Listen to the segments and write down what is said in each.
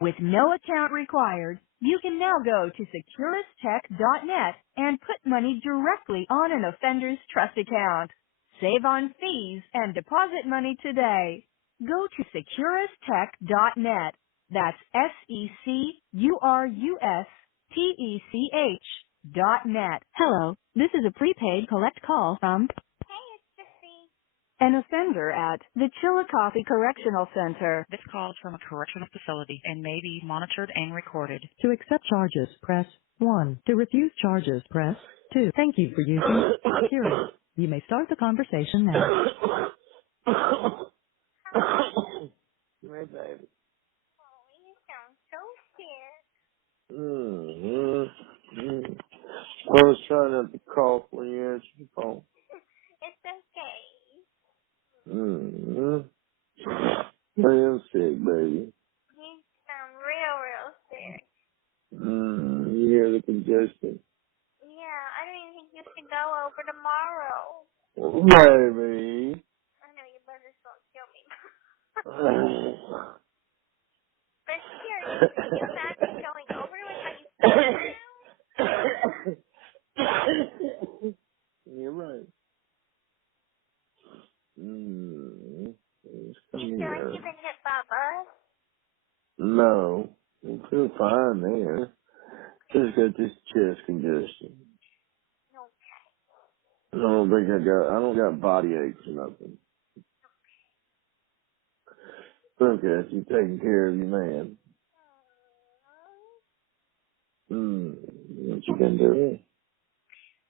With no account required, you can now go to securistech.net and put money directly on an offender's trust account. Save on fees and deposit money today. Go to securistech.net. That's securustech.net. Hello, this is a prepaid collect call from Hey, it's Gypsy. an offender at the Chillicothe Correctional Center. This call is from a correctional facility and may be monitored and recorded. To accept charges, press 1. To refuse charges, press 2. Thank you for using security. You may start the conversation now. My baby. Oh, you sound so scared. I was trying not to cough when you answered the phone. It's okay. I am sick, baby. You sound real sick. You hear the congestion? Yeah, I don't even think you should go over tomorrow. Baby. I know your brother's gonna kill me. uh, But seriously, can you imagine going over to it? How you feel now? You're right. Just come You feel like here. you've been hit by a bus? No. I feel fine there. Just got this chest congestion. Okay. I don't got body aches or nothing. Okay, you taking care of your man. What you been doing?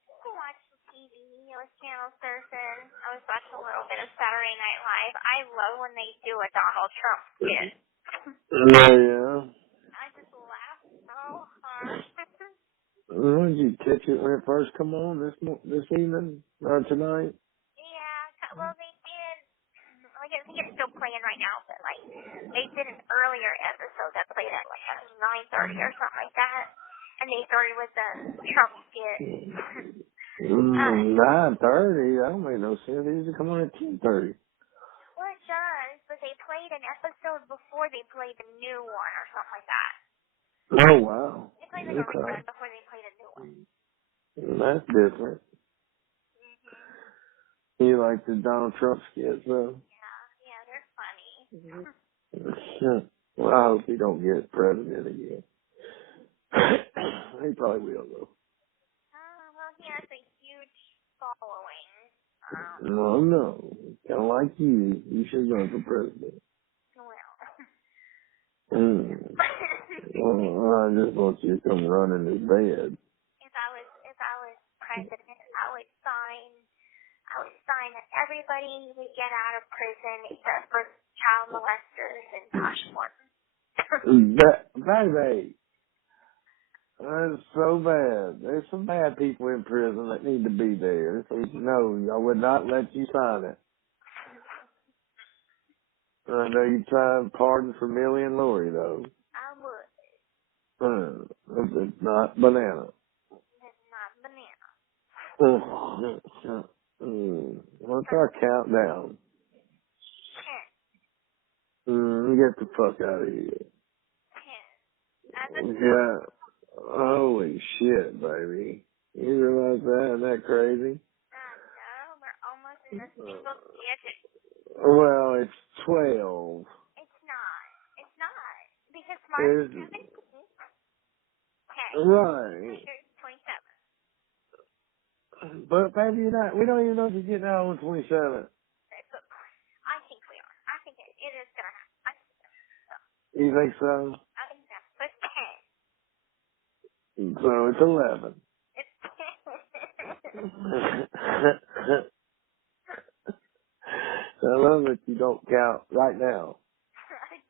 I watched some TV. I was channel surfing. I was watching a little bit of Saturday Night Live. I love when they do a Donald Trump skit. Oh, yeah. I just laugh so hard. Did you catch it when it first come on this evening or tonight? Yeah, well, they did. I think it's still playing right now, but like they did an earlier episode that played at like 9:30 or something like that, and they started with the Trump skit. 9:30. That don't make no sense. They usually come on at 10:30. Well, it does, but they played an episode before they played the new one or something like that. Oh wow. They played like a rerun before they played a new one. That's different. You like the Donald Trump skits, though? Yeah, they're funny. Well, I hope he don't get president again. He probably will, though. Well, he has a huge following. No. Kind of like you. You should run for president. Well, I just want you to come running his bed. If I was president, I would sign that everybody would get out of prison except for child molesters and Poshmore. Baby, that's so bad. There's some bad people in prison that need to be there. So no, I would not let you sign it. I know you signed pardon for Millie and Lori, though. I would. It's not banana. It's not banana. What's our countdown? 10. Get the fuck out of here. 10. Yeah. Holy shit, baby. You realize that? Isn't that crazy? No, we're almost in the single digit. Well, it's 12. It's not. Because March 17th. Okay. Right. 27. But baby, we don't even know if you're getting out on 27th. I think we are. I think it is going to happen. You think so? I think so. But 10. So it's 11. It's 10. I love that you don't count right now.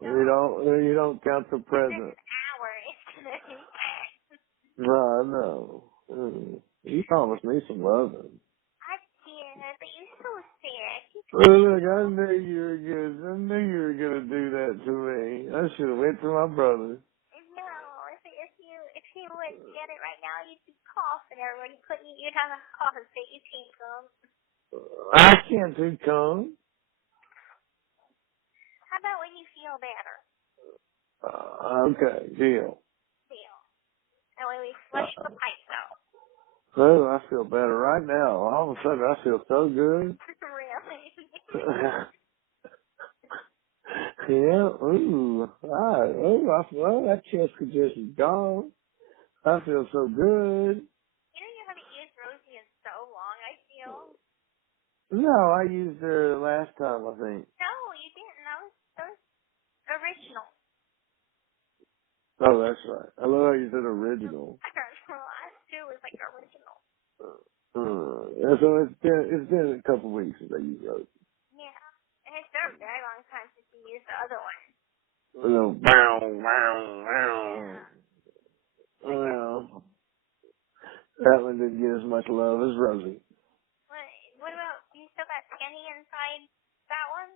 You don't count the present. This hour is going to be 10. No, I know. You promised me some loving. I did, but you're so sick. Look, I knew you were gonna do that to me. I should have went to my brother. No, if you would get it right now, you'd be coughing everywhere. You'd have a coughing fit. You can't come. I can't do come. How about when you feel better? Okay, deal. Deal. That way we flush the pipes out. Oh, I feel better right now. All of a sudden, I feel so good. Really? Yeah, ooh, well, that chest congestion's gone. I feel so good. You know you haven't used Rosie in so long, I feel. No, I used her last time, I think. No, you didn't. That was original. Oh, that's right. I love how you said original. The last two was like original. Yeah, so it's been a couple weeks since I used those. Yeah. And it's been a very long time since you used the other one. You know, wow, wow, wow. Well, that one didn't get as much love as Rosie. What about, do you still got Penny inside that one?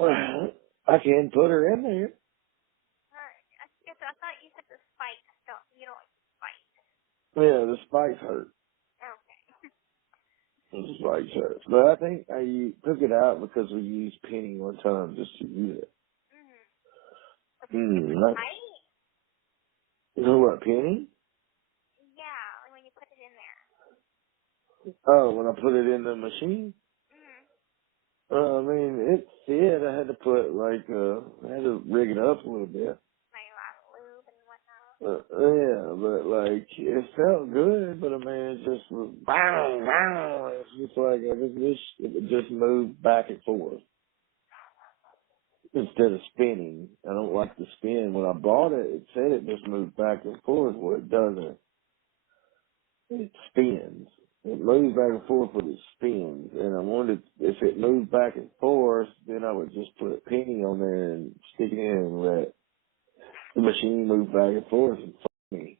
Well, I can put her in there. I thought you said the spikes. You don't like the spikes. Yeah, the spikes hurt. Okay. The spikes hurt. But I think I took it out because we used Penny one time just to use it. Right? You know what, Penny? Yeah, like when you put it in there. Oh, when I put it in the machine? I mean, it fit. I had to put, I had to rig it up a little bit. Like a lot of lube and whatnot. Yeah, but, it felt good, but, I mean, it just was, it's just like, I just wish it would just move back and forth instead of spinning. I don't like the spin. When I bought it, it said it just moved back and forth. Well, it doesn't. It spins. It moves back and forth, but it spins. And I wondered if it moved back and forth, then I would just put a penny on there and stick it in and let the machine move back and forth and fuck me.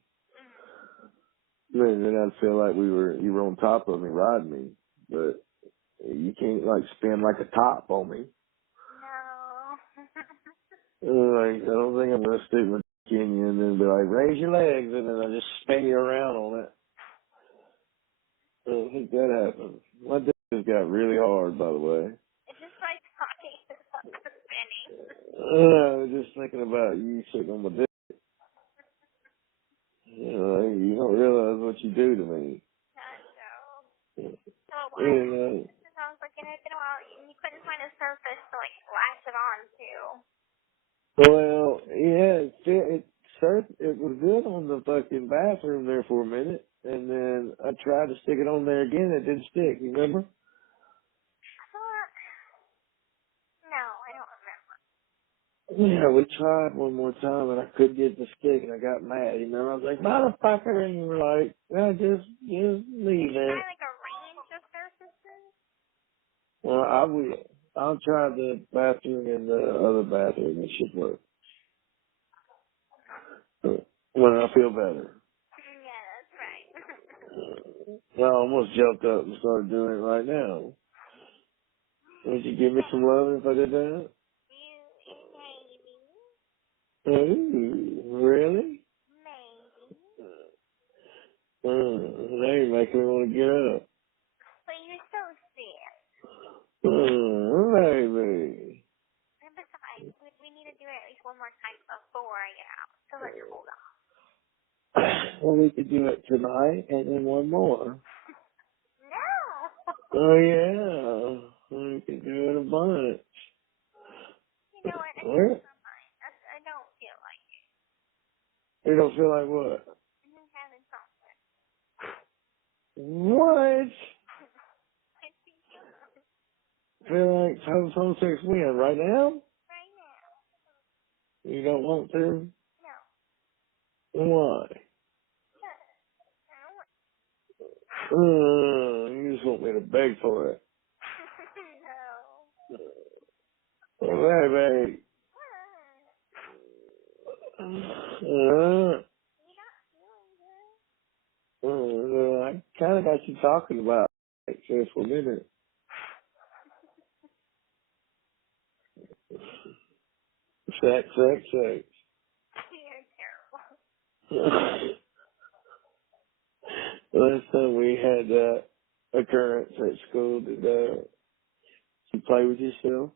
Then I'd feel like you were on top of me, riding me. But you can't spin like a top on me. No. I don't think I'm gonna stick my dick in you and then be like, raise your legs, and then I just spin you around on it. I don't think that happens. My dick just got really hard, by the way. It's just like talking about the spinning. I was just thinking about you sitting on my dick. You don't realize what you do to me. So why? You know. I was looking at it a while, and you couldn't find a surface to latch it on to. Well, yeah, it was good on the fucking bathroom there for a minute, and then I tried to stick it on there again. It didn't stick. You remember? No, I don't remember. Yeah, we tried one more time, and I couldn't get the stick, and I got mad. You remember? I was like, motherfucker, and you were like, no, just leave Try it. a range of surfaces. Well, I will. I'll try the bathroom and the other bathroom. It should work. When I feel better. Yeah, that's right. I almost jumped up and started doing it right now. Would you give me some love if I did that? Maybe. Ooh, really? Maybe. Now you're making me want to get up. But you're so sick. Maybe. And besides, we need to do it at least one more time before I get out. So let's hold off. Well, we could do it tonight and then one more. No! Oh, yeah. We could do it a bunch. You know what? What? I don't feel like it. You don't feel like what? I'm having something. What? I think you Feel like home sex win right now? right now. You don't want to? No. Why? I don't want You just want me to beg for it. No. Well, baby. You're not feeling good. I kind of got you talking about it just for a minute. Sex. You're terrible. Last time we had that occurrence at school, did you play with yourself?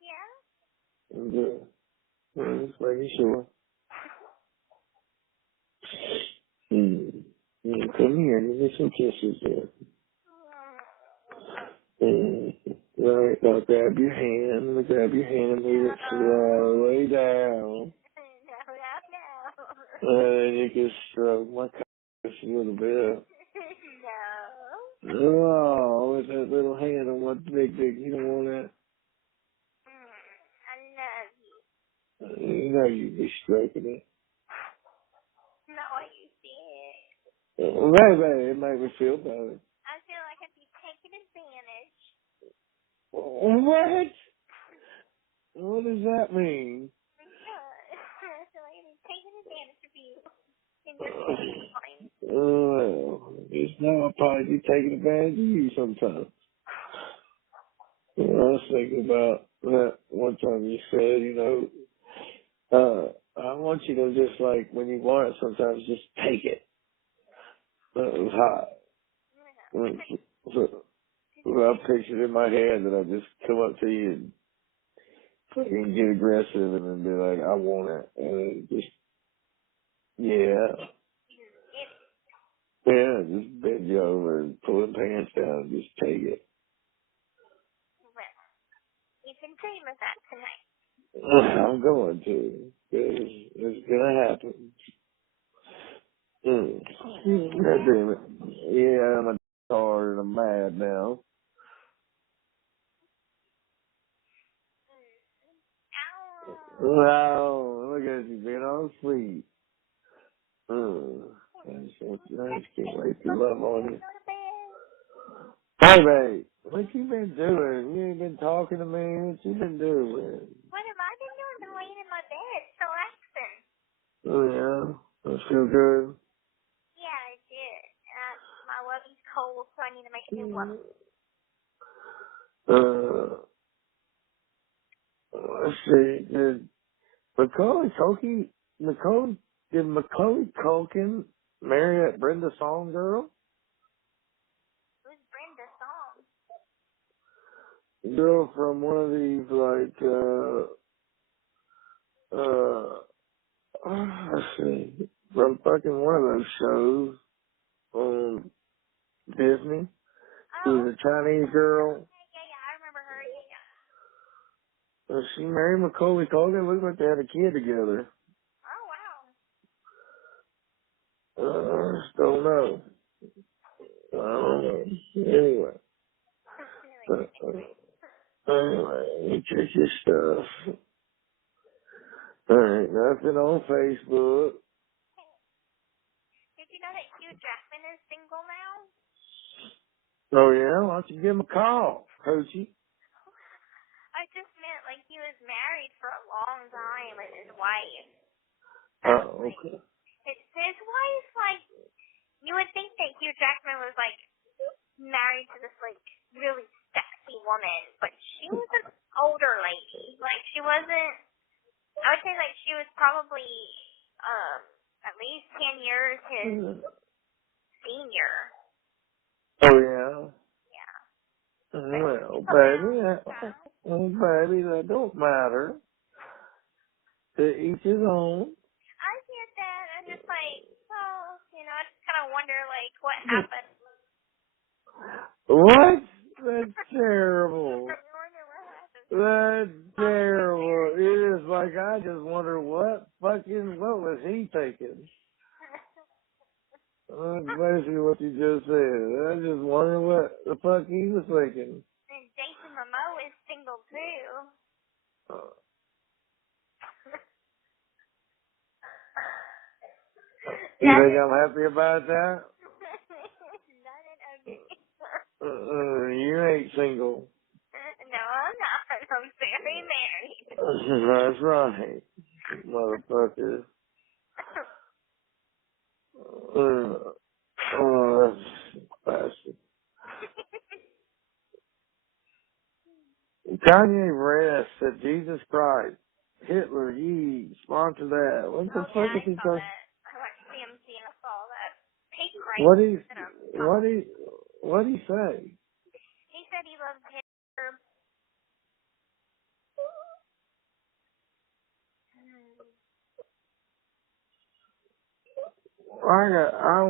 Yeah? And, Just making sure. Come here, give me some kisses there. Right, I'll grab your hand, and grab your hand and move it slowly down. No. And then you can stroke my cock a little bit. No. Oh, with that little hand on my big, you don't want that? I love you. You know you'd be stroking it. Not what you said. Baby, it made me feel better. I feel like I'd be taking advantage. What? What does that mean? I feel like I'd be taking advantage of you in your time. Well, just know I'll probably be taking advantage of you sometimes. I was thinking about that one time you said, I want you to just like, when you want it, sometimes just take it. That was hot. So I pictured in my head that I just come up to you and fucking get aggressive and then be like, I want it. And it just, yeah. Yeah, just bend you over and pull the pants down and just take it. Well, you can dream of that tonight. I'm going to. It's gonna happen. God damn it. Yeah, I'm a hard and I'm mad now. Wow, look at you being all sweet. I just can't wait to love on you. Hey, babe, what you been doing? You ain't been talking to me. What you been doing? What have I been doing? Been laying in my bed, relaxing. Oh, yeah? That feel good? Yeah, I did. My lovey's cold, so I need to make a new one. Let's see. Did Macaulay Culkin marry that Brenda Song girl? Who's Brenda Song? Girl from one of these, let's see, from fucking one of those shows on Disney. She was a Chinese girl. Yeah, I remember her, yeah. She married Macaulay Culkin. Looked like they had a kid together. Oh, wow. I just don't know. I don't know. Anyway. Anyway, let me check your stuff. Alright, nothing on Facebook. Did you know that Hugh Jackman is single now? Oh yeah? Why don't you give him a call, Coachy? I just meant, like, he was married for a long time with his wife. Oh, okay. His wife, like, you would think that Hugh Jackman was, like, married to this, like, really sexy woman, but she was an older lady. Like, she wasn't, I would say, like, she was probably, at least 10 years his senior. Oh yeah? Yeah. Well, baby, that don't matter. To each his own. I get that. I'm just like, well, I just kind of wonder, like, what happened. What? That's terrible. That's terrible. It is like, I just wonder what was he thinking? That's basically what you just said. I just wonder what the fuck he was thinking. And Jason Momoa is single, too. You think I'm happy about that? Not an ugly. You ain't single. No, I'm not. I'm very married. That's right, motherfucker. That's bastard. Kanye West said, Jesus Christ, Hitler, ye sponsor that. What the fuck is he talking? I watched CMC and I saw that. Pig What did he say? He said he loves Hitler. I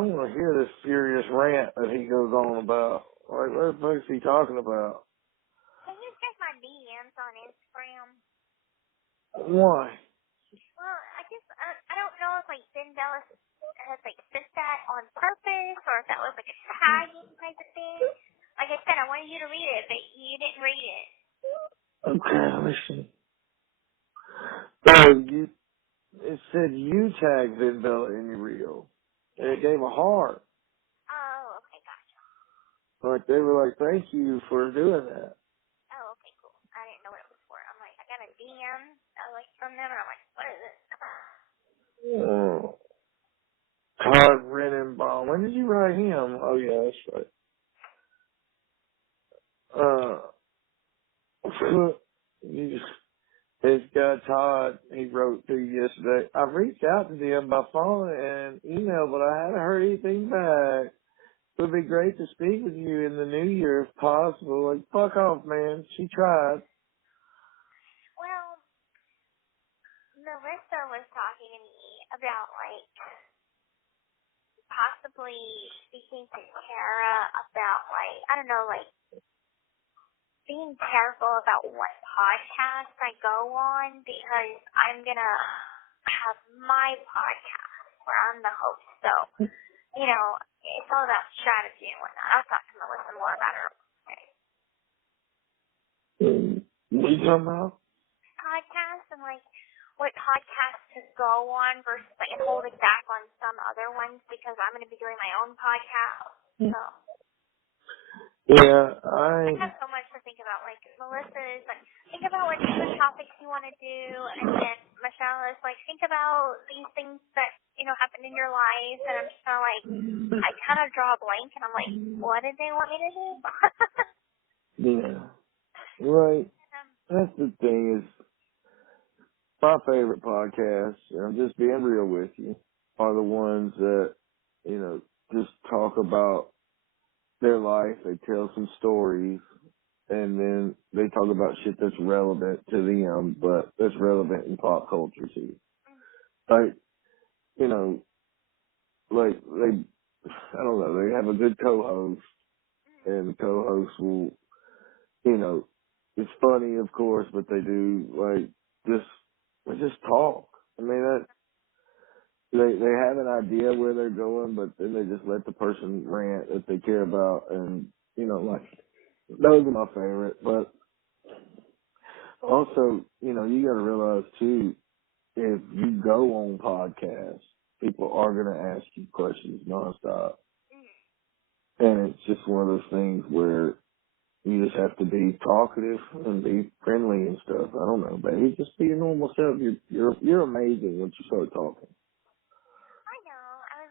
want to hear this furious rant that he goes on about. Like, what the fuck is he talking about? Can you check my DMs on Instagram? Why? Well, I don't know if like Ben Dallas has like sent that on purpose or if that was like a tagging type of thing. Like I said, I wanted you to read it, but you didn't read it. Okay, listen. So it said you tagged Ben Bella in your reel. And it gave a heart. Oh, okay, gotcha. Like, they were like, thank you for doing that. Oh, okay, cool. I didn't know what it was for. I'm like, I got a DM like from them, and I'm like, what is it? Oh. Todd Renenbaum. When did you write him? Oh, yeah, that's right. This guy Todd, he wrote to you yesterday. I've reached out to them by phone and email, but I haven't heard anything back. It would be great to speak with you in the new year if possible. Like, fuck off, man. She tried. Well, Melissa was talking to me about like possibly speaking to Tara about like I don't know, like being careful about what podcast I go on because I'm gonna have my podcast where I'm the host. So, you know, it's all about strategy and whatnot. I'll talk to Melissa more about her What are you talking about? podcast and like what podcasts to go on versus like and holding back on some other ones because I'm gonna be doing my own podcast. So Yeah, I have so much to think about. Like Melissa is like, think about what the topics you want to do, and then Michelle is like, think about these things that happen in your life. And I'm just kind of like, I kind of draw a blank, and I'm like, what did they want me to do? yeah. Right. That's the thing is, my favorite podcasts, and I'm just being real with you, are the ones that, just talk about their life. They tell some stories, and then they talk about shit that's relevant to them, but that's relevant in pop culture too. Like, like I don't know, they have a good co-host, and the co-host will, it's funny, of course, but they do, like, they just talk. I mean, they have an idea where they're going, but then they just let the person rant that they care about, and, like, those are my favorite. But also, you gotta realize, too, if you go on podcasts, people are gonna ask you questions nonstop. And it's just one of those things where you just have to be talkative and be friendly and stuff. I don't know, baby. Just be your normal self. You're amazing once you start talking. I know. I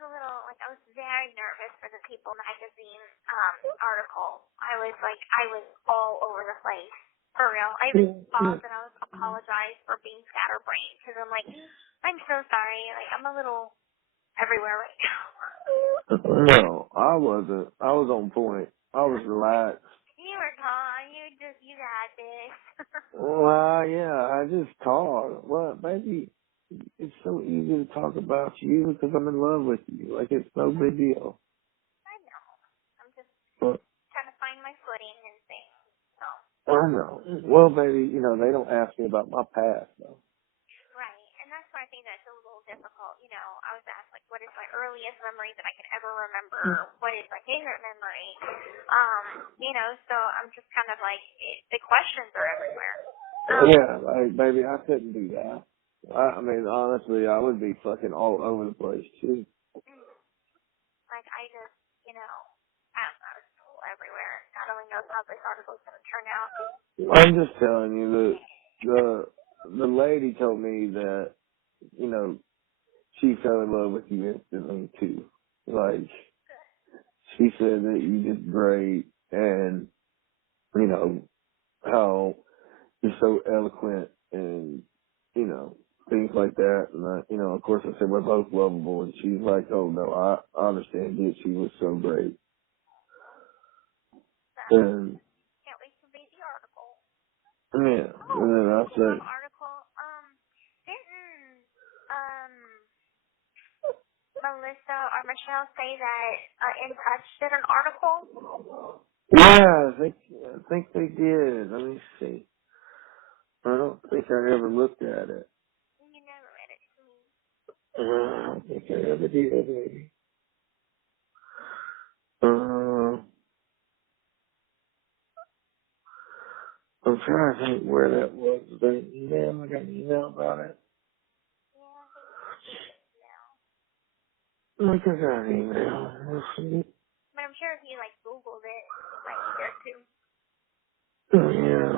was very nervous for the People magazine article. I was all over the place. For real. I even paused and I was apologized for being scatterbrained because I'm like, I'm so sorry. Like, I'm a little everywhere right now. No, I wasn't. I was on point. I was relaxed. You were calm. You got this. Well, yeah, I just talk. Well, baby, it's so easy to talk about you because I'm in love with you. Like, it's no big deal. I know. I'm just But, trying to find my footing and things. So. I know. Well, baby, they don't ask me about my past, though. Right, and that's why I think that's a little difficult. I was asked, like, what is my earliest memory that I can ever remember? What is my favorite memory? So I'm just kind of like, the questions are everywhere. Yeah, like, baby, I couldn't do that. I mean, honestly, I would be fucking all over the place, too. Like, I just, I don't know, it's all everywhere. God only knows how this article's going to turn out. I'm just telling you that the lady told me that, she fell in love with you instantly, too. Like, she said that you did great, and, how you're so eloquent and, things like that. And, of course I said we're both lovable, and she's like, oh, no, I understand it. She was so great. And, Can't wait to read the article. yeah, and then I said, Article, didn't, Melissa or Michelle say that In Touch did an article? Yeah, I think they did. Let me see. I don't think I ever looked at it. You never read it to me. I don't think I ever did, maybe. I'm trying to think where that was. Was there an email? I got an email about it. Yeah, I think now. I think I got an email. Let's see. But I'm sure if you like Googled it, it might be there too. Oh, yeah.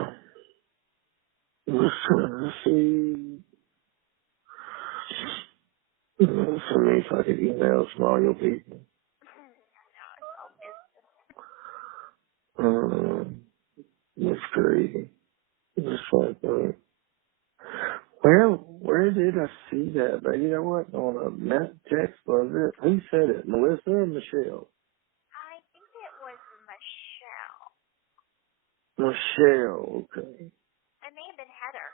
Let's try to see. Let's see if I could email some all your people. No, it's all business. That's crazy. Just like that. Where did I see that, baby? That wasn't on a net text, was it? Who said it? Melissa or Michelle? I think it was Michelle. Michelle, okay. It may have been Heather.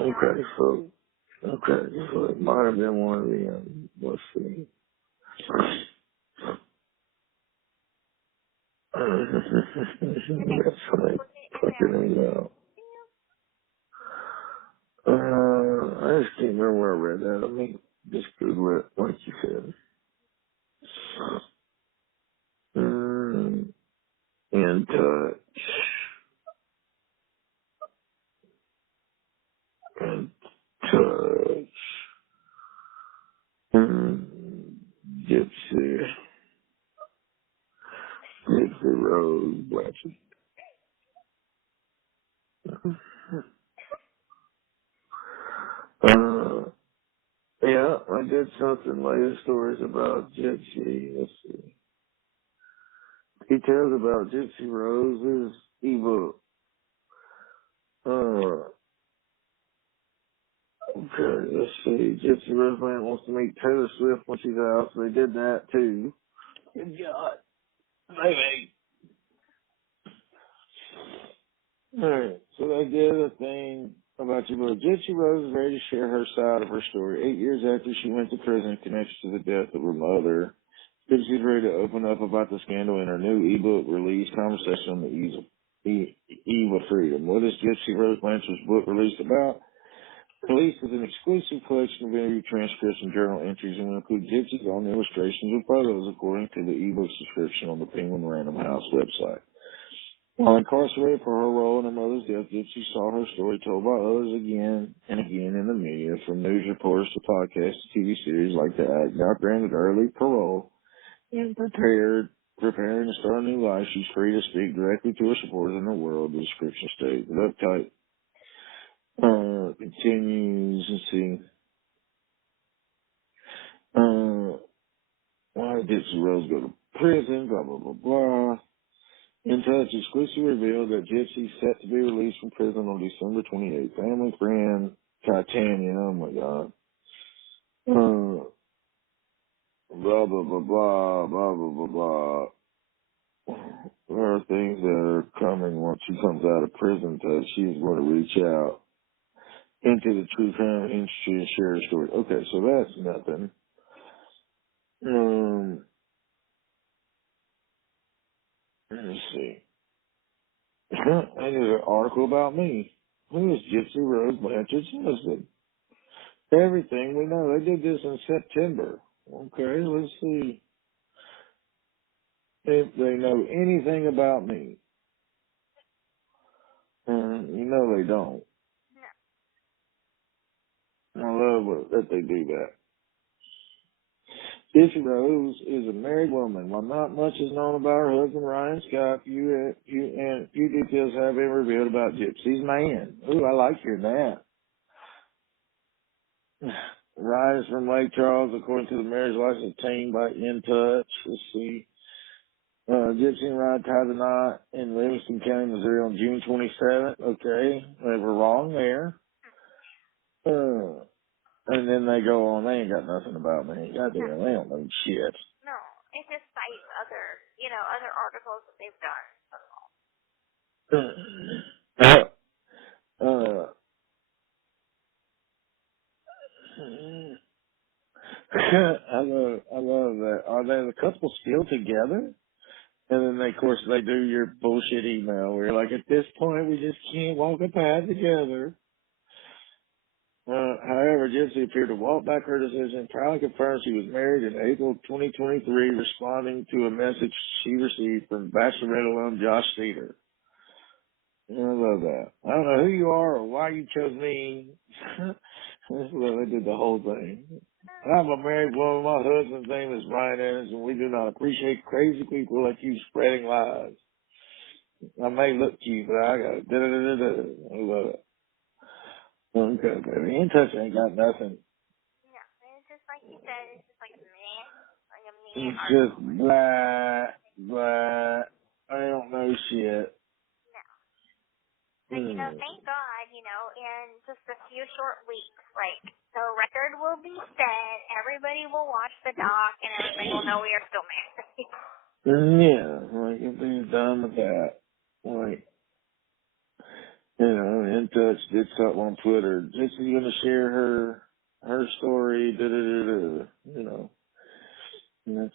Okay, so it might have been one of the, let's see. That's like fucking email. I just can't remember where I read that. Let me just Google it, like you said. In touch. In touch. Gypsy. Gypsy Rose Blanchard. Yeah, I did something latest stories about Gypsy. Let's see. Details about Gypsy Rose's ebook. Okay, let's see. Gypsy Rose Blanchard wants to meet Taylor Swift when she's out, so they did that too. Good God. Maybe. Alright, so they did a thing about your book. Gypsy Rose is ready to share her side of her story. 8 years after she went to prison in connection to the death of her mother, Gypsy's ready to open up about the scandal in her new ebook release, Conversation on the Eve of Freedom. What is Gypsy Rose Blanchard's book released about? Released is an exclusive collection of interview transcripts and journal entries and will include Gypsy's own illustrations and photos according to the ebook subscription on the Penguin Random House website. While incarcerated for her role in her mother's death, Gypsy saw her story told by others again and again in the media, from news reporters to podcasts to TV series like The Act. Now granted early parole and preparing to start a new life, she's free to speak directly to her supporters in the world, the description states. The uptight continues, let's see. Why did Gypsy Rose go to prison? Blah, blah, blah, blah. In Touch exclusively revealed that Gypsy is set to be released from prison on December 28th. Family friend Titania, oh my God. Blah, blah, blah, blah, blah, blah, blah, blah. There are things that are coming once she comes out of prison. That she is going to reach out into the true crime industry and share her story. Okay, so that's nothing. Let me see. I did an article about me. Who is Gypsy Rose Blanchard's husband? Everything we know. They did this in September. Okay, let's see if they know anything about me. You know they don't. I love that they do that. Gypsy Rose is a married woman. While not much is known about her husband, Ryan Scott, few details have been revealed about Gypsy's man. Ooh, I like hearing that. Ryan is from Lake Charles, according to the marriage license obtained by In Touch. Let's see. Gypsy and Ryan tied the knot in Livingston County, Missouri on June 27th. Okay, they were wrong there. And then they go on, they ain't got nothing about me. Goddamn, they don't know shit. No, it just cites other articles that they've done. together. And then, of course, they do your bullshit email where you're like, at this point, we just can't walk a path together. However, Gypsy appeared to walk back her decision and proudly confirmed she was married in April 2023, responding to a message she received from Bachelorette alum Josh Cedar. I love that. I don't know who you are or why you chose me. Well, they did the whole thing. I'm a married woman. My husband's name is Ryan Evans, and we do not appreciate crazy people like you spreading lies. I may look cute, but I got it. I love it. Okay, baby. In touch ain't got nothing. No, it's just like you said, it's just like a meh. Like a meh. It's just blah, blah. I don't know shit. No. But, thank God, in just a few short weeks, like, the record will be set, everybody will watch the doc, and everybody will know we are still married. Yeah, like, if he's done with that, like, In Touch did something on Twitter. Gypsy's gonna share her story, And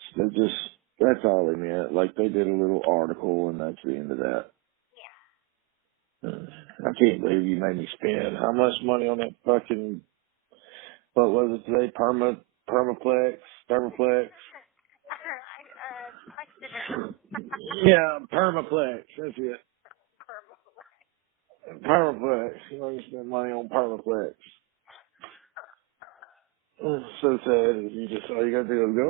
that's all they meant. Like, they did a little article, and that's the end of that. I can't believe you made me spend how much money on that fucking, what was it today? Permaplex? Yeah, Permaplex. That's it. Permaplex. You know, you spend money on Permaplex. It's so sad. All you gotta do is go,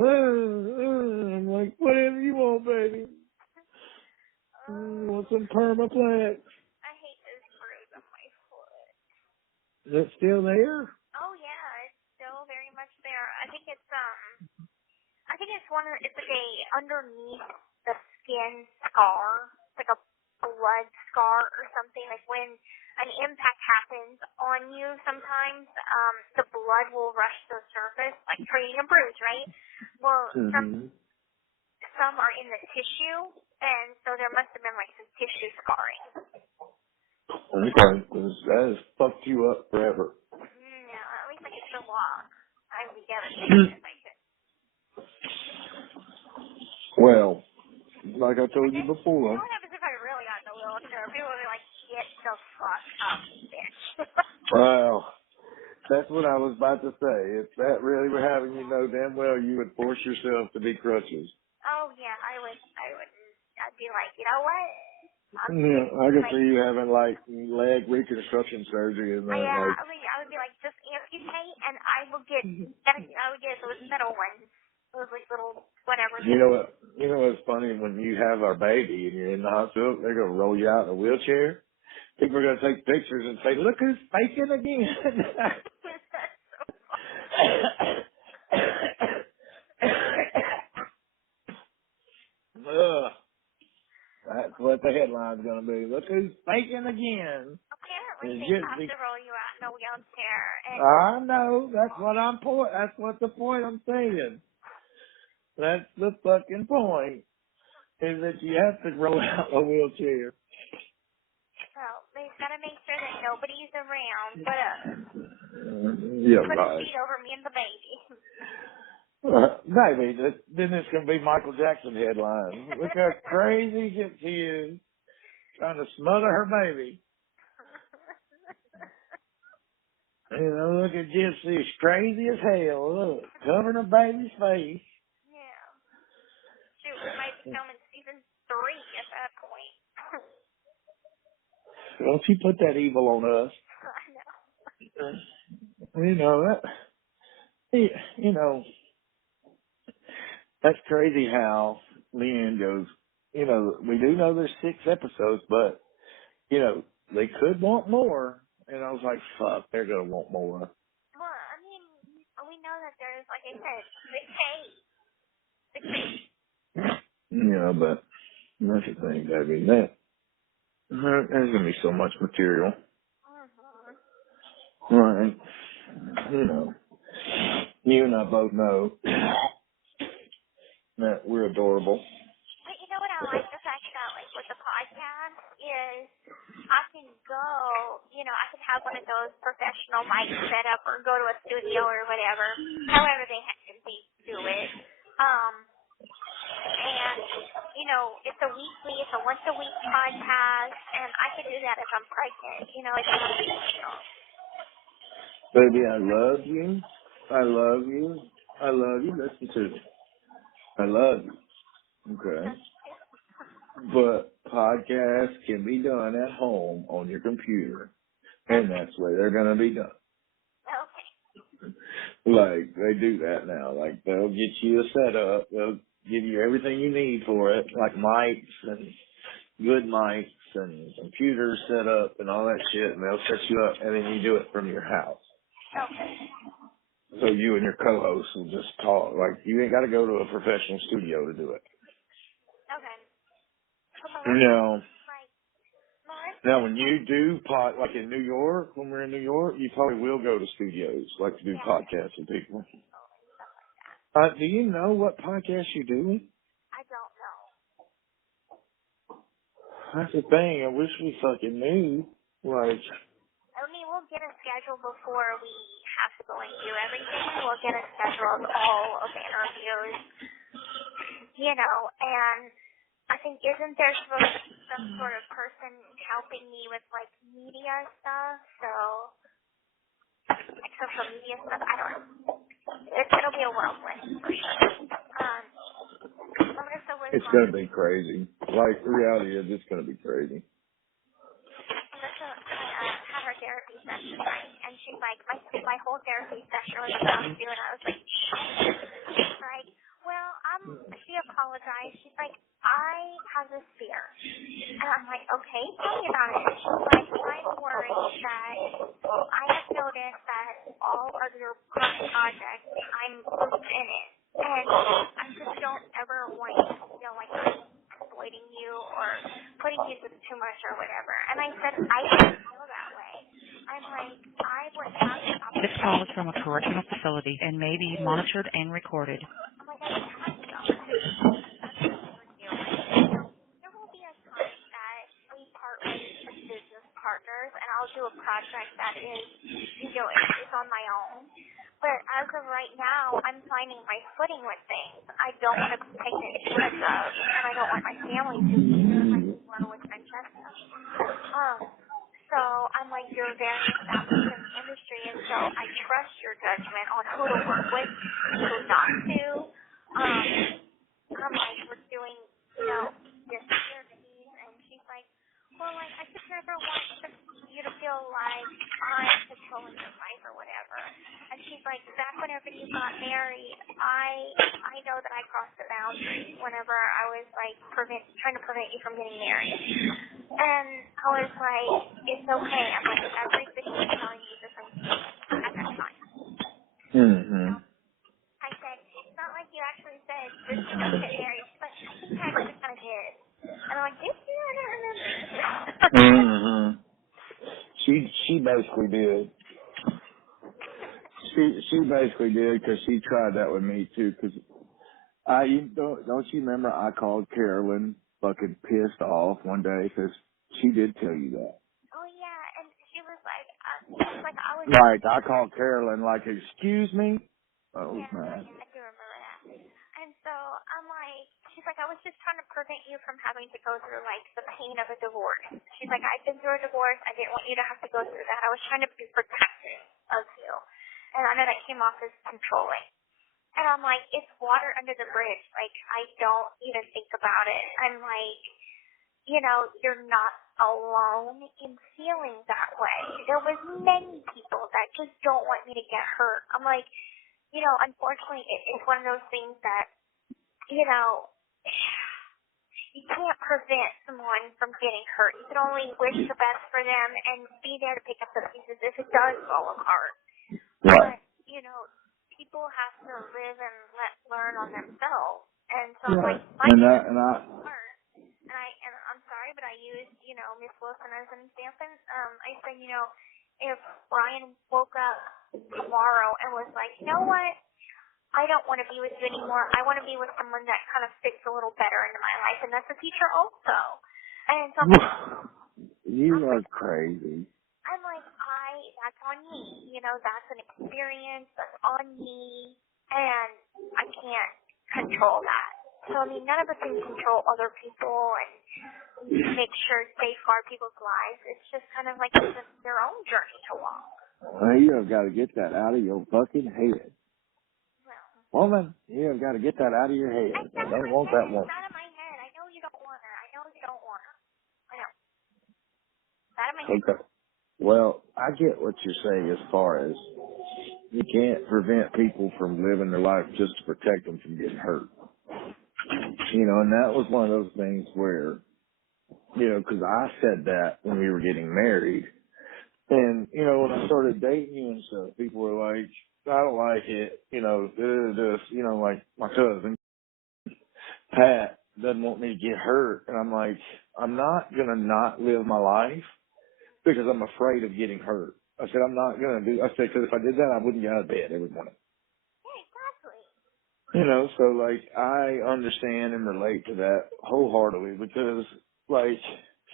I'm like, whatever you want, baby. Want some Permaplex? I hate this bruise on my foot. Is it still there? Oh yeah, it's still very much there. I think it's it's like a underneath the skin scar, like a blood scar or something. Like when an impact happens on you, sometimes the blood will rush to the surface, like creating a bruise, right? Well, some are in the tissue, and so there must have been like some tissue scarring. Okay, because that has fucked you up forever. No, at least I can still walk. I would be devastated if I could. Well, like I told you before. What happens if I really got in the wheelchair? People would be like, get the fuck up, bitch. Well, that's what I was about to say. If that really were having you, know damn well you would force yourself to be crutches. Oh, yeah, I would. I'd be like, you know what? Yeah, I could see you having, like, leg reconstruction surgery and that. Yeah, like, I would be like, just amputate, and I would get those metal ones. Those, like, little whatever. You know what's funny? When you have our baby and you're in the hospital, they're going to roll you out in a wheelchair. People are going to take pictures and say, look who's faking again. Ugh. That's what the headline's going to be. Look who's faking again. Apparently they have to roll you out in a wheelchair. I know. That's what the point I'm saying. That's the fucking point. Is that you have to roll out a wheelchair. Well, they've got to make sure that nobody's around but us. Yeah, put right. a seat over me and the baby. Maybe. Then it's going to be Michael Jackson headlines. Look how crazy she is trying to smother her baby. Look at Gypsy. She's crazy as hell. Look, covering her baby's face. Yeah. Shoot, we might be filming season 3 at that point. Don't you put that evil on us. I know. That's crazy how Leanne goes, we do know there's 6 episodes, but, they could want more. And I was like, fuck, they're going to want more. Well, I mean, we know that there's, like I said, 6 Yeah, but that's the thing, baby. There's going to be so much material. Right. You and I both know that we're adorable. But you know what I like the fact about, like, with the podcast is I can go, I can have one of those professional mics set up or go to a studio or whatever, however they do it. And, you know, it's a once a week podcast, and I could do that if I'm pregnant. You know, it's not a big deal. Baby, I love you. I love you. I love you. Listen to me. I love you. Okay. But podcasts can be done at home on your computer. And that's the way they're going to be done. Okay. Like, they do that now. Like, they'll get you a setup. They'll give you everything you need for it, like mics and good mics and computers set up and all that shit, and they'll set you up, and then you do it from your house. Okay. So you and your co-host will just talk. Like, you ain't got to go to a professional studio to do it. Okay. No. Like, Now, when you do like in New York, when we're in New York, you probably will go to studios, like to do podcasts with people. Do you know what podcast you're doing? I don't know. That's the thing. I wish we fucking knew. Like, I mean, we'll get a schedule before we have to go and do everything. We'll get a schedule of all of the interviews, you know, and I think isn't there supposed to be some sort of person helping me with, like, media stuff? So, like, social media stuff? I don't know. It'll be a whirlwind, for sure. Melissa was it's going to be crazy. Like, the reality is it's going to be crazy. Melissa had her therapy session, right? And she's like, my whole therapy session was about you, and I was like, she's like, well, she apologized. She's like, I have this fear. And I'm like, okay, tell me about it. She's like, I'm worried that I have noticed that all of your current projects, I'm booked in it. And I just don't ever want you to feel like I'm exploiting you or putting you through too much or whatever. And I said, I don't feel that way. I'm like, I would have the opportunity. This call is from a correctional facility and may be monitored and recorded. I'm like, I would have the opportunity to discuss this with you. You know, there will be a time that we part ways as business partners, and I'll do a project that is, you know, is on my own. But as of right now, I'm finding my footing with things. I don't want to be taken advantage of, and I don't want my family to either. I just want to with Francesca. So I'm like, you're very established in the industry, and so I trust your judgment on who to work with and who not to. I'm like, we're doing, you know, this therapies, and she's like, well, like, I just never want you to feel like I'm controlling your life or whatever. And she's like, back whenever you got married, I know that I crossed the boundary whenever I was, like, trying to prevent you from getting married. And I was like, it's okay. I'm like, everybody was telling me the same thing at that time. Mm-hmm. I said, it's not like you actually said, just don't get married. She's like, I think I actually kind of did. And I'm like, did you? I don't remember. Mm-hmm. She basically did. She basically did because she tried that with me too. Because don't you remember I called Carolyn fucking pissed off one day because she did tell you that. Oh yeah, and she was like, I was. Like I called Carolyn like, excuse me. Oh Yeah, man. I do remember that. And so I'm like, she's like, I was just trying to prevent you from having to go through like the pain of a divorce. She's like, I've been through a divorce. I didn't want you to have to go through that. I was trying to be protective of you. And I know that came off as controlling. And I'm like, it's water under the bridge. Like, I don't even think about it. I'm like, you know, you're not alone in feeling that way. There was many people that just don't want me to get hurt. I'm like, you know, unfortunately, it's one of those things that, you know, you can't prevent someone from getting hurt. You can only wish the best for them and be there to pick up the pieces if it does fall apart. Right. But, you know, people have to live and learn on themselves. And so, Right. like, And I'm sorry, but I used, you know, Miss Wilson as an example. I said, you know, if Ryan woke up tomorrow and was like, you know what, I don't want to be with you anymore. I want to be with someone that kind of fits a little better into my life, and that's a teacher also. And so you are crazy. I'm like, that's on me. You know, that's an experience. That's on me, and I can't control that. So, I mean, none of us can control other people and make sure safeguard people's lives. It's just kind of like it's their own journey to walk. Well, you have got to get that out of your fucking head. Well, Woman, you have got to get that out of your head. it's I out of don't my want head. that one. It's out of my head. I know you don't want her. I know you don't want her. I know. It's out of my head. Okay. Well, I get what you're saying as far as you can't prevent people from living their life just to protect them from getting hurt. You know, and that was one of those things where, you know, because I said that when we were getting married. And, you know, when I started dating you and stuff, people were like, I don't like it, you know, this, you know, like my cousin, Pat, doesn't want me to get hurt. And I'm like, I'm not going to not live my life because I'm afraid of getting hurt. I said, I'm not going to do, I said, because if I did that, I wouldn't get out of bed every morning. Yeah, exactly. You know, so like, I understand and relate to that wholeheartedly because, like,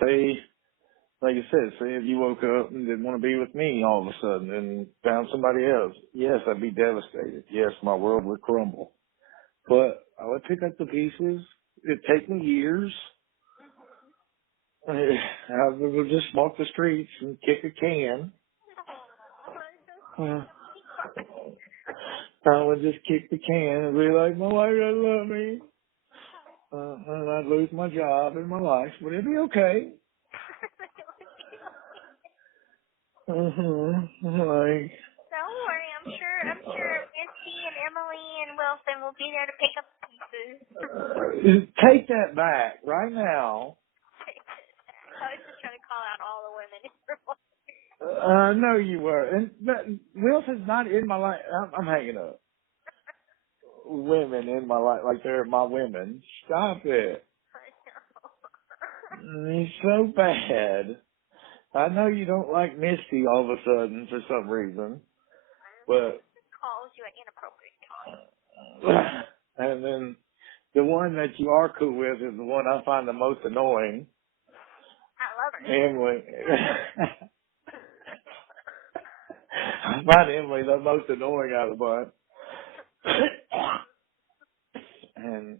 say, like I said, say if you woke up and didn't want to be with me all of a sudden and found somebody else, yes, I'd be devastated. Yes, my world would crumble. But I would pick up the pieces. It'd take me years. I would just walk the streets and kick a can. I would just kick the can and be like, my wife doesn't love me. And I'd lose my job and my life, but it'd be okay. Like, Don't worry, I'm sure Missy and Emily and Wilson will be there to pick up the pieces. take that back right now. I was just trying to call out all the women in your life. I know you were. And but Wilson's not in my life. I'm hanging up. Women in my life, like they're my women. Stop it. I know. He's so bad. I know you don't like Misty all of a sudden for some reason, but Calls you at inappropriate times. and then the one that you are cool with is the one I find the most annoying. I love her. Emily. I find Emily the most annoying out of the bunch. And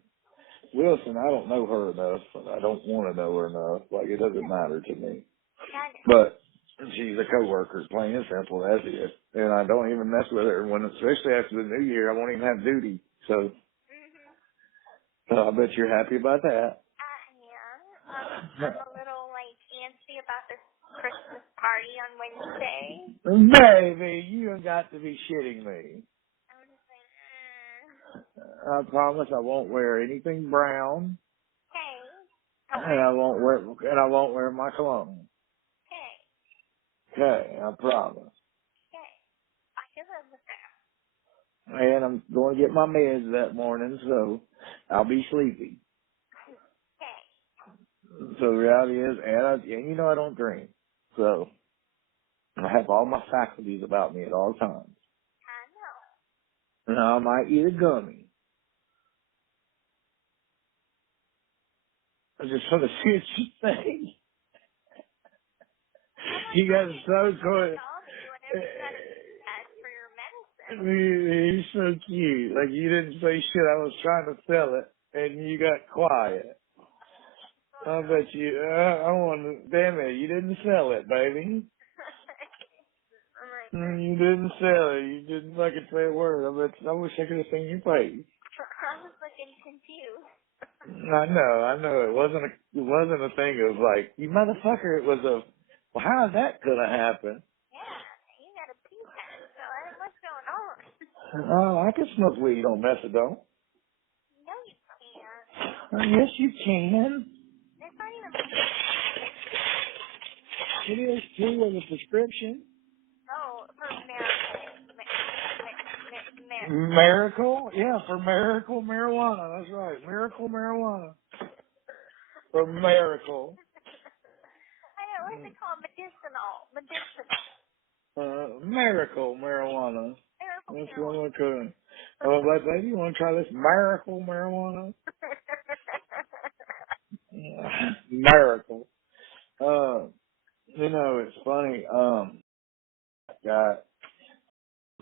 Wilson, I don't know her enough. I don't want to know her enough. Like, it doesn't matter to me. But she's a coworker, plain and simple, as is. And I don't even mess with her when, especially after the new year, I won't even have duty. So, I bet you're happy about that. Yeah. I'm a little, antsy about this Christmas party on Wednesday. Baby, you have got to be shitting me. I'm just like, I promise I won't wear anything brown. Okay. And I won't wear my cologne. Okay. Okay, I promise. Okay. I can live with that. And I'm going to get my meds that morning, so I'll be sleepy. Okay. So the reality is, and you know I don't drink, so I have all my faculties about me at all times. I know. Now I might eat a gummy. I just want to see what you think. You guys are so good. For your medicine. He's so cute. Like, you didn't say shit. I was trying to sell it, and you got quiet. I bet you, I want to, damn it, you didn't sell it, baby. You didn't sell it. You didn't fucking say a word. I wish I could have seen your face. I was looking confused. I know. It wasn't a thing of like, you motherfucker. It was a, well, how is that gonna happen? Yeah, you got a pee pad, so what's going on? Oh, I can smoke weed on methadone. No, you can't. Oh, yes, you can. It's not even. It is too with a prescription. Oh, for miracle. Miracle? Yeah, for miracle marijuana. That's right. Miracle marijuana. For miracle. I know, what's it called? Medicinal. Miracle marijuana. Miracle That's marijuana. what I'm doing. Oh, but baby, you want to try this miracle marijuana? Miracle. You know, it's funny. Got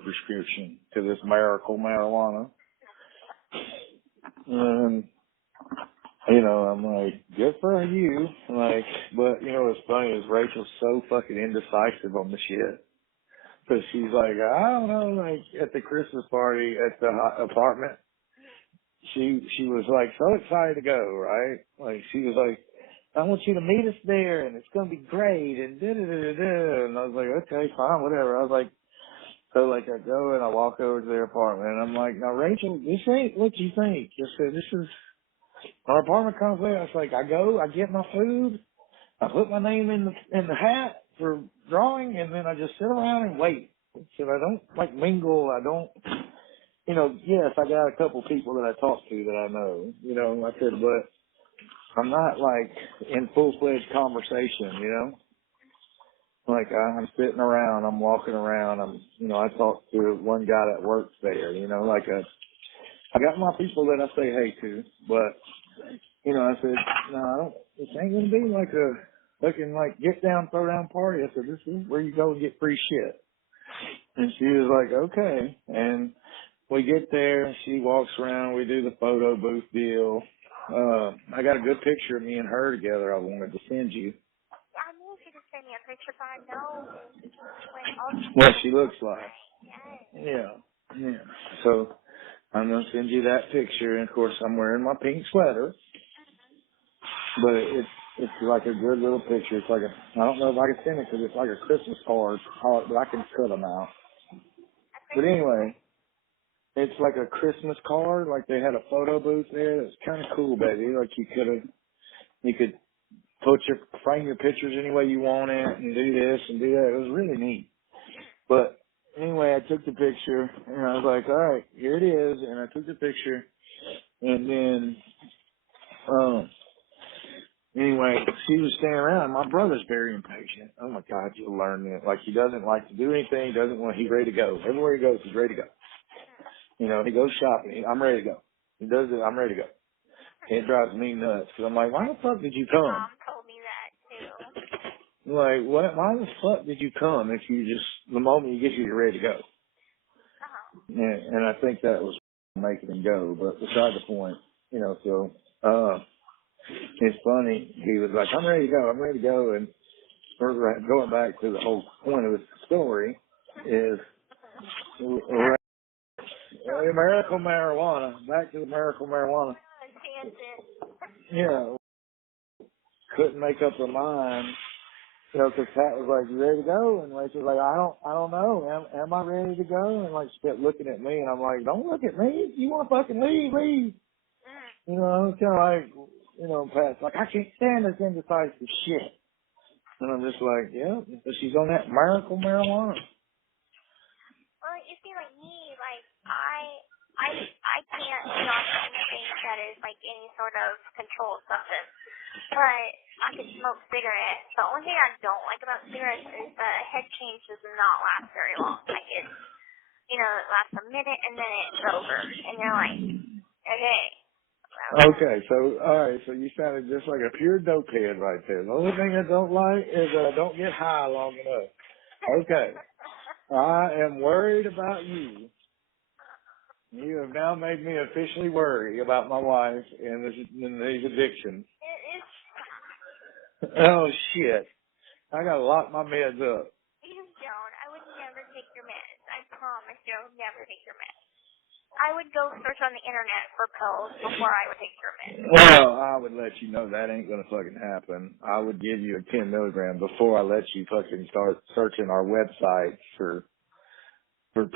prescription to this miracle marijuana. You know, I'm like, good for you. Like, but you know what's funny is Rachel's so fucking indecisive on the shit. So she's like, I don't know, like at the Christmas party at the apartment, she was like so excited to go, right? Like she was like, I want you to meet us there and it's gonna be great and da da da da da. And I was like, okay, fine, whatever. I was like, so like I go and I walk over to their apartment and I'm like, now Rachel, this ain't what you think. I said, this is our apartment complex. I was like, I go, I get my food, I put my name in the hat for drawing, and then I just sit around and wait. I said, I don't like mingle. I don't, you know. Yes, I got a couple people that I talk to that I know. You know, I said, but I'm not like in full-fledged conversation. You know, like I'm sitting around, I'm walking around. You know, I talked to one guy that works there. You know, I got my people that I say hey to, but you know, I said, no, I don't, this ain't gonna be like a fucking like get down, throw down party. I said, this is where you go and get free shit. And she was like, okay. And we get there and she walks around, we do the photo booth deal. I got a good picture of me and her together I wanted to send you. I need you to send me a picture, but I know What she looks like. Yes. Yeah. Yeah. So I'm gonna send you that picture, and of course I'm wearing my pink sweater. But it's like a good little picture. It's like I don't know if I can send it because it's like a Christmas card, but I can cut them out. But anyway, it's like a Christmas card. Like they had a photo booth there. That's kind of cool, baby. Like you could frame your pictures any way you want it and do this and do that. It was really neat. But anyway, I took the picture and I was like, all right, here it is. And I took the picture and then, anyway, she was standing around. My brother's very impatient. Oh my God, you'll learn that. Like he doesn't like to do anything. He's ready to go. Everywhere he goes, he's ready to go. You know, he goes shopping. I'm ready to go. He does it. I'm ready to go. It drives me nuts because I'm like, why the fuck did you come? Mom told me that too. Like, why the fuck did you come if you just, the moment you get here, you're ready to go? And I think that was making him go, but beside the point, you know, so, it's funny. He was like, I'm ready to go. I'm ready to go. And we're going back to the whole point of the story is miracle marijuana. Back to the miracle marijuana. Yeah, couldn't make up her mind. You know, because Pat was like, you ready to go? And Rachel was like, I don't know. Am I ready to go? And like, she kept looking at me, and I'm like, don't look at me. You want to fucking leave, leave. You know, it's kind of like, you know, Pat's like, I can't stand this indecisive shit. And I'm just like, yeah, but she's on that miracle marijuana. Well, you see, like me, like I can't not anything that is like any sort of controlled substance. But I could smoke cigarettes. The only thing I don't like about cigarettes is the head change does not last very long. Like it lasts a minute and then it's over. And you're like, okay. Okay, so, alright, so you sounded just like a pure dope head right there. The only thing I don't like is that I don't get high long enough. Okay. I am worried about you. You have now made me officially worry about my wife and these addictions. Oh, shit. I gotta lock my meds up. You don't. I would never take your meds. I promise you, I would never take your meds. I would go search on the internet for pills before I would take your meds. Well, I would let you know that ain't gonna fucking happen. I would give you a 10 milligram before I let you fucking start searching our website for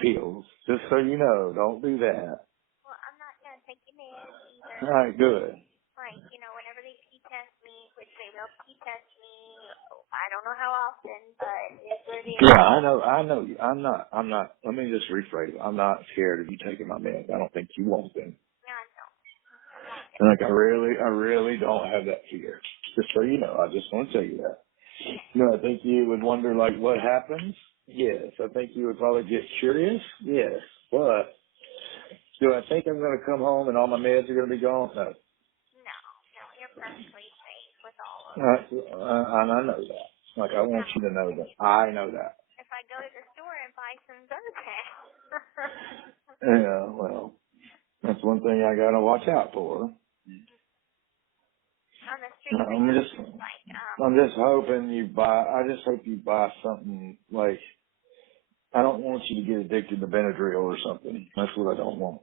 pills. Just so you know, don't do that. Well, I'm not gonna take your meds either. All right, good. Like, whenever they pee test me, which they will pee test me, I don't know how often, but it's what it is. Yeah, I know you. I'm not, let me just rephrase it. I'm not scared of you taking my meds. I don't think you won't then. No, I don't. Like, I really don't have that fear. Just so you know, I just want to tell you that. I think you would wonder, like, what happens? Yes. I think you would probably get curious? Yes. But do I think I'm going to come home and all my meds are going to be gone? No. No, you're perfectly safe with all of And I know that. Like, I want you to know that. I know that. If I go to the store and buy some Zyrtec. Yeah, well, that's one thing I got to watch out for. Basically, like, I'm just hoping I just hope you buy something like, I don't want you to get addicted to Benadryl or something. That's what I don't want.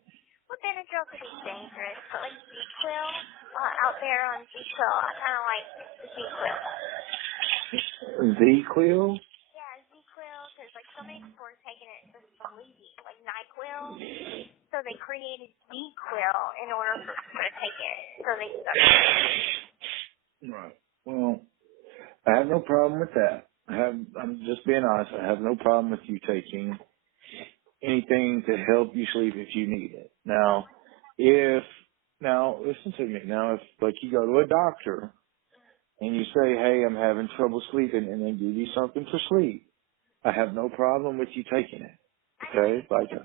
well, Benadryl could be dangerous, but like Z-Quil, out there on Z-Quil, I kind of like Z-Quil. Z-Quil? Yeah, Z-Quil, because like so many people were taking it for sleeping, like NyQuil. So they created Z-Quil in order for people to take it, so they could go to sleep. Right. Well, I have no problem with that. I'm just being honest. I have no problem with you taking anything to help you sleep if you need it. Now, listen to me. Now, if like you go to a doctor and you say, "Hey, I'm having trouble sleeping," and they give you something for sleep, I have no problem with you taking it. Okay, like Ambien.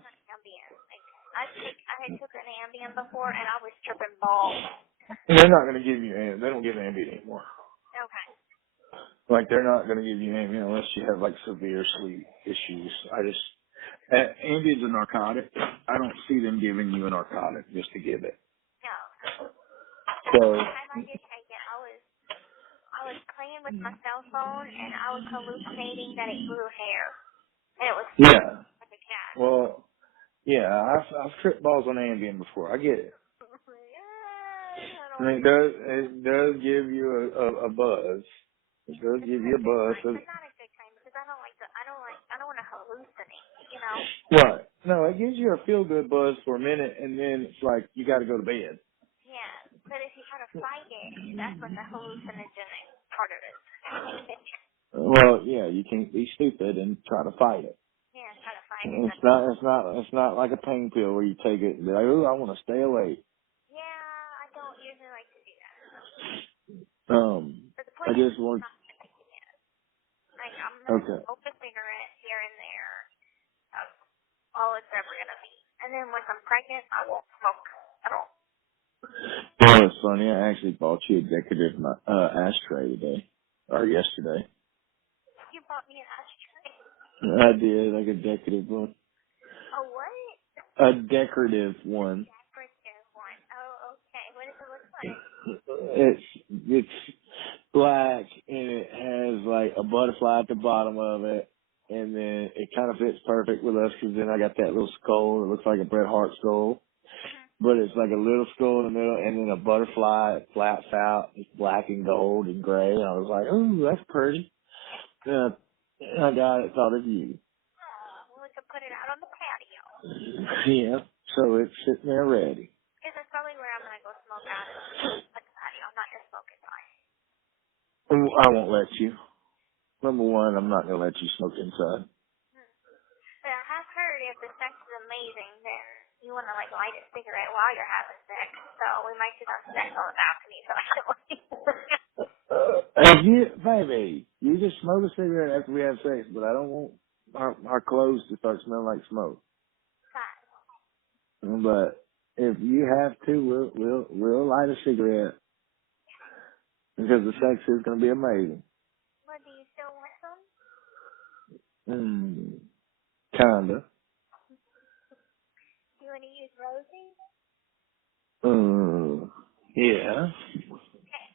Like I had took an Ambien before, and I was tripping balls. they're not going to give you. They don't give Ambien anymore. Okay. Like they're not going to give you Ambien unless you have like severe sleep issues. Ambien's a narcotic. I don't see them giving you a narcotic just to give it. No. So The time I did take it, I was playing with my cell phone, and I was hallucinating that it grew hair, and it was like a cat. Well, yeah, I've tripped balls on Ambien before. I get it. And it does give you a buzz. It does give you a buzz. But not a good time because I don't want to hallucinate, you know. Right. No, it gives you a feel good buzz for a minute, and then it's like you got to go to bed. Yeah, but if you try to fight it, that's when the hallucinogenic part of it. Well, yeah, you can't be stupid and try to fight it. Yeah, try to fight it. It's not like a pain pill where you take it and be like, "Oh, I want to stay awake." Yeah, I don't usually like to do that. But the I point is, just want. like, I'm gonna smoke a cigarette here and there. That's all it's ever gonna be. And then once I'm pregnant, I won't smoke at all. You know, it's funny. I actually bought you a decorative ashtray today or yesterday. You bought me an ashtray. I did, like a decorative one. A what? A decorative one. Decorative one. Oh, okay. What does it look like? It's black and it has like a butterfly at the bottom of it, and then it kind of fits perfect with us because then I got that little skull that looks like a Bret Hart skull, but it's like a little skull in the middle, and then a butterfly that flaps out. It's black and gold and gray. And I was like, "Oh, that's pretty." And I got it. Thought of you. Oh, well, we could put it out on the patio. Yeah. So it's sitting there ready. Because that's probably where I'm going to go smoke out of the patio. I'm not your smoking guy. I won't let you. Number one, I'm not going to let you smoke inside. But I have heard if the sex is amazing, then you want to, like, light a cigarette while you're having sex. So we might do that sex on the balcony. So I don't Baby, you just smoke a cigarette after we have sex, but I don't want our clothes to start smelling like smoke. Fine. But if you have to, we'll light a cigarette because the sex is going to be amazing. Well, do you still want some? Kinda. Do you want to use Rosie? Yeah. Okay.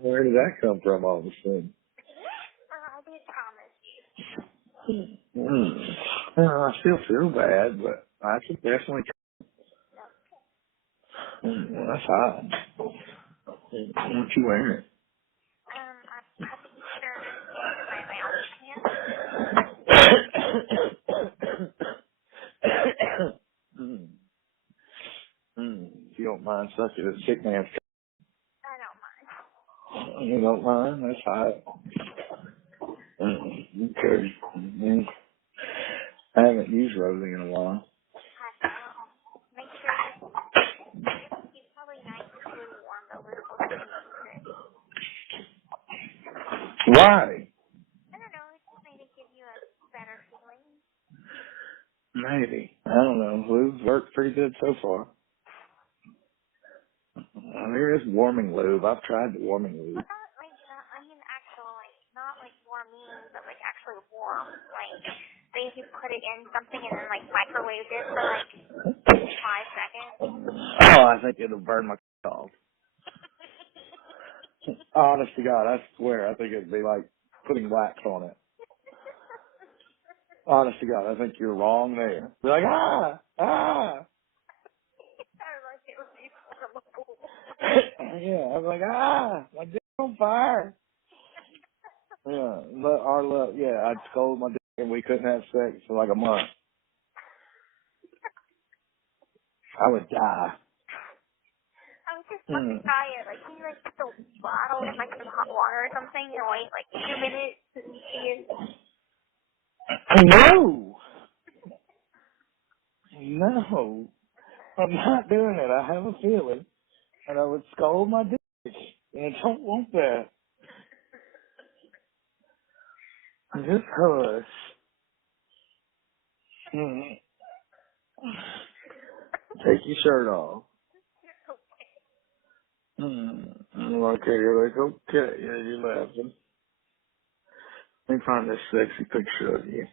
Where did that come from all of a sudden? I did promise you. Well, I still feel bad, but I could definitely. Well, that's hot. What you wearing? I think sure these are my lounge pants. If you don't mind sucking a sick man's. I don't mind. You don't mind? That's hot. Okay. I haven't used Rosie in a while. Make sure it's probably nice. It's really warm, but we're supposed to use it. Why? I don't know. It just made it give you a better feeling. Maybe. I don't know. Lube's worked pretty good so far. There is warming lube. I've tried the warming lube. Well, not like, I mean actual, like, not like warming, but like actually warm. Like, so if you put it in something and then like microwave it for like 5 seconds. Oh, I think it'll burn my off. Honest to God, I swear, I think it'd be like putting wax on it. Honest to God, I think you're wrong there. Be like, ah! Sounded like it would be from a pool. Yeah, I'm like, my dick's on fire. Yeah, but I'd scold my dick and we couldn't have sex for like a month. I would die. I would just fucking try it. Like, can you like put the bottle in like some hot water or something and wait like 2 minutes and see it? No, I'm not doing it. I have a feeling, and I would scold my dick, and I don't want that. Just hush. Take your shirt off. Okay, you're like, okay, yeah, you're laughing. Let me find this sexy picture of you.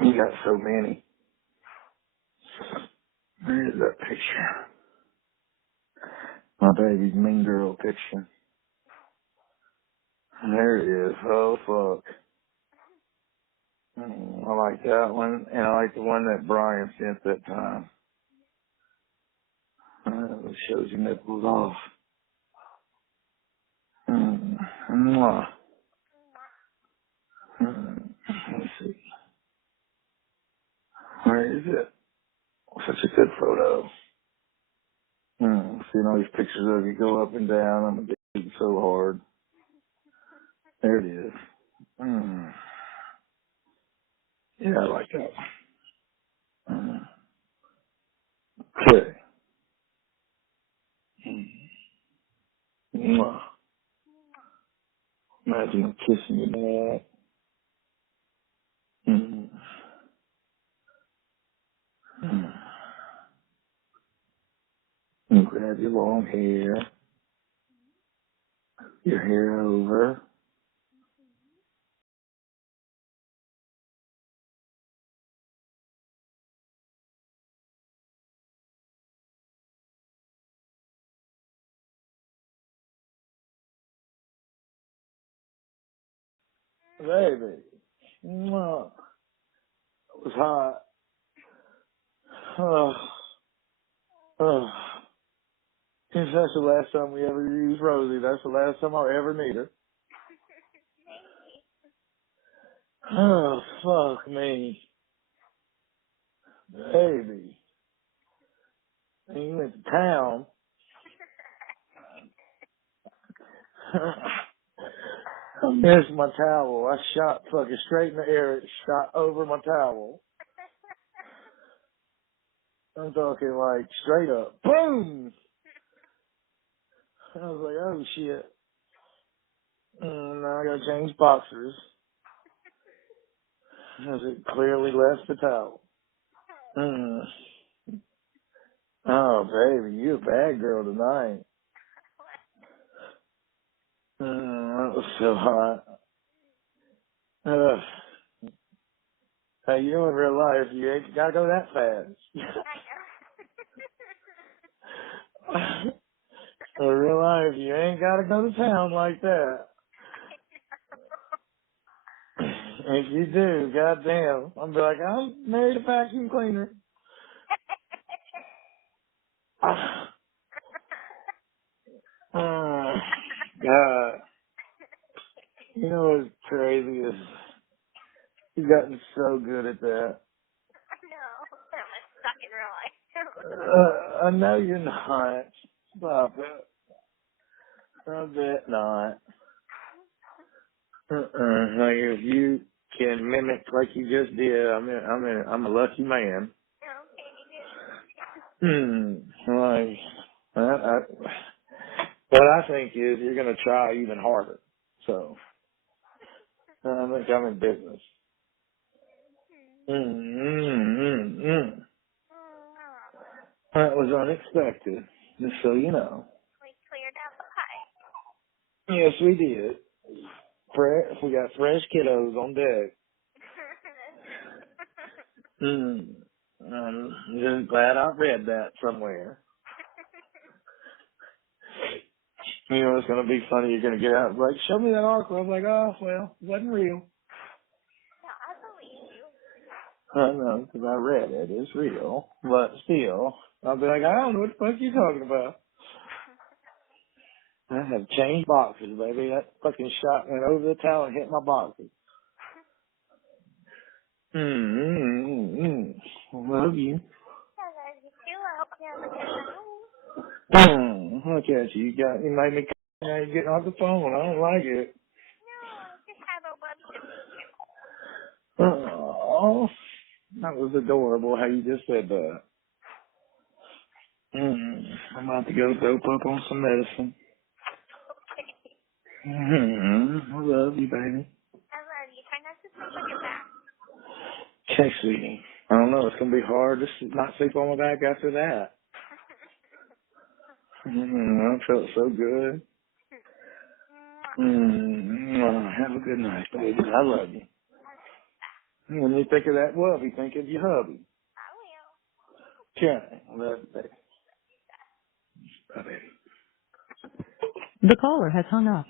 You got so many. Where is that picture? My baby's mean girl picture. There it is. Oh, fuck. I like that one, and I like the one that Brian sent that time. It shows your nipples off. Mwah. Let's see. Where is it? Such a good photo. Seeing all these pictures of you go up and down. I'm addicted so hard. There it is. Yeah, I like that. Okay. Mwah. Imagine I'm kissing your neck. You grab your long hair, your hair over. Baby. Mwah. It was hot. Oh. Oh. If that's the last time we ever use Rosie, that's the last time I'll ever meet her. Oh, fuck me. Baby. And you went to town. I missed my towel. I shot fucking straight in the air. It shot over my towel. I'm talking like straight up. Boom! I was like, oh shit. Now I gotta change boxers. Because it clearly left the towel. Oh, baby, you a bad girl tonight. That was so hot. Hey, you know in real life, you ain't gotta go that fast. In real life, you ain't gotta go to town like that. If you do, goddamn, I'll be like, I'm married a vacuum cleaner. God. You know what's crazy is you've gotten so good at that. No, I'm stuck in real life. I know you're not. Stop it. I bet not. Like if you can mimic like you just did, I'm a lucky man. Like, what I think is you're gonna try even harder. So, I think I'm in business. That was unexpected, just so you know. We cleared out the pipe. Yes, we did. We got fresh kiddos on deck. I'm just glad I read that somewhere. You know, it's going to be funny. You're going to get out like, show me that article. I'm like, oh, well, it wasn't real. No, I believe you. I know, because I read it. It's real. But still, I'll be like, I don't know what the fuck you talking about. I have changed boxes, baby. That fucking shot went over the towel and hit my boxes. Love you. I love you too. I hope you have a good night. Look at you. You made me now you're getting off the phone. I don't like it. No, I just have a love to meet you. Oh, that was adorable how you just said that. I'm about to go dope up on some medicine. Okay. I love you, baby. I love you. Try not to sleep on your back. Okay, sweetie. I don't know. It's going to be hard to not sleep on my back after that. I felt so good. Have a good night, baby. I love you. When you think of that wubby, think of your hubby. I will. Okay. Love you, baby. Bye, baby. The caller has hung up.